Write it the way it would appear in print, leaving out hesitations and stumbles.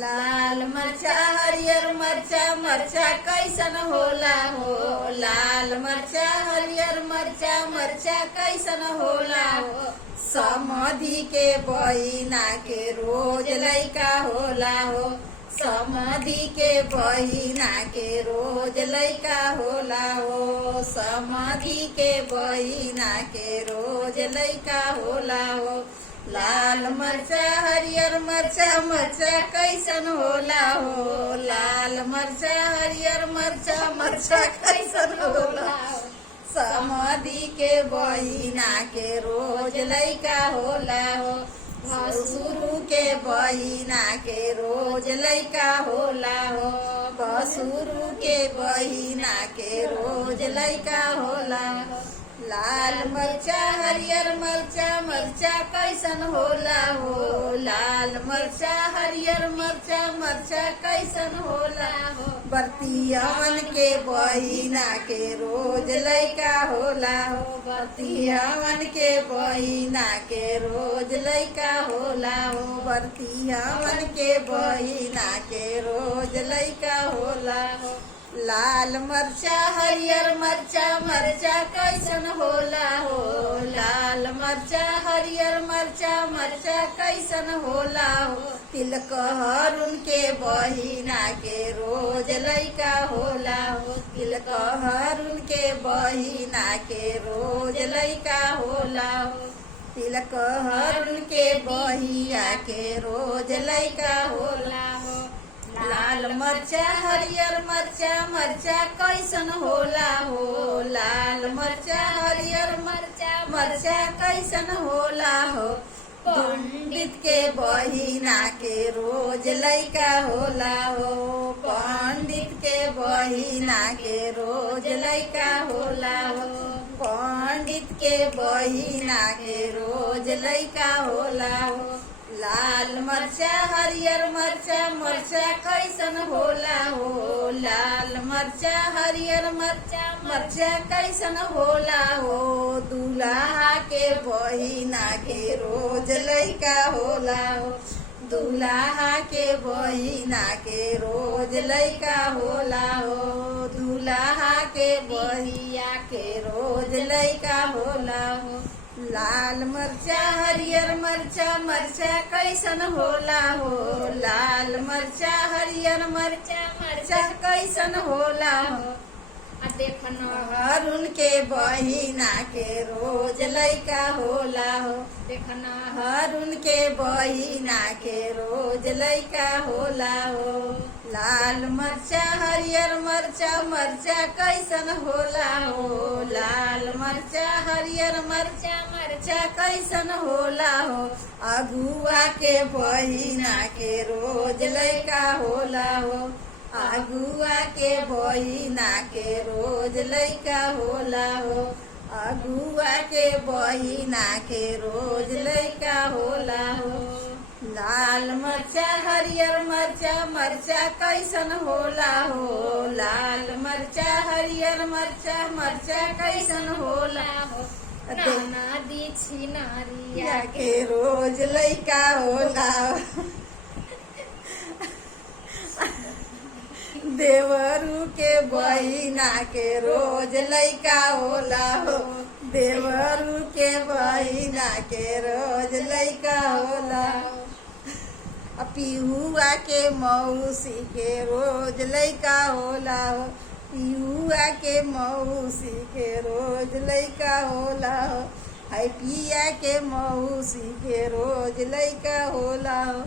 लाल मरचा हरियर मरचा मरचा कैसन होला हो। लाल मरचा हरियर मरचा मरचा कैसन होला हो। समधी के बहिना के रोज लइका होला हो। समधी के बहिना के रोज लइका होला हो। समधी के बहिना के रोज लइका होला हो। लाल मरचा हरियर मरचा मरचा कैसन होला हो। लाल मरचा हरियर मरचा मरचा कैसन होला हो। समधी के बहिना के रोज लइका होला हो। भसुरु के बहिना के रोज लइका होला हो। भसुरु के बहिना के रोज लइका होला हो। लाल मरचा हरियर मरचा मरचा कैसन होला हो। लाल मरचा हरियर मरचा मरचा कैसन होला हो। बरतियवन के बहिना के रोज लइका होला हो। बरतियवन के बहिना के रोज लइका होला हो। बरतियवन के बहिना के रोज लइका होला हो। लाल मरचा हरियर मरचा मरचा कैसन होला हो। लाल मरचा हरियर मरचा मरचा कैसन होला हो। तिलकहरुन के बहिना के रोज लइका होला हो। तिलकहरुन के बहिना के रोज लइका होला हो। तिलकहरुन के बहिया के रोज लइका होला हो। लाल मरचा हरियर मरचा मरचा कैसन होला हो। लाल मरचा हरियर मरचा मरचा कैसन होला हो। पंडित के बहिना के रोज लइका होला हो। पंडित के बहिना के रोज लइका होला हो। पंडित के बहिना के रोज लइका होला हो। लाल मरचा हरियर मरचा मरचा कैसन होला हो। लाल मरचा हरियर मरचा मरचा कैसन होला हो। दूल्हा के बहिना के रोज लइका होला हो। दूल्हा के बहिना के रोज लइका होला हो। दूल्हा के बहिया के रोज लइका होला हो। लाल मरचा हरियर मरचा मरचा कैसन होला हो। लाल मरचा हरियर मरचा मरचा कैसन होला हो। देखना के बहिना के रोज लइका होला हो। देखना हरुन के बहिना के रोज लइका होला हो। लाल मरचा हरियर मरचा मरचा कैसन होला हो। लाल मरचा हरियर मरचा मरचा कैसन होला हो। अगुआ के बहिना के रोज लइका होला हो। अगुआ के बहिना के रोज लइका होला हो। अगुआ के बहिना के रोज लइका होला हो। लाल मरचा हरियर मरचा मरचा कैसन होला हो। लाल मरचा हरियर मरचा मरचा कैसन होला हो। नाना दी छिनारिया के रोज लइका होला हो। देवरू के बहिना के रोज लइका होला हो। देवरू के बहिना के रोज लइका होला हो। पिहुआ के मौसी के रोज लइका होला हो। पिहुआ के मौसी के रोज लइका होला हो। पिया के मौसी के रोज लइका होला हो।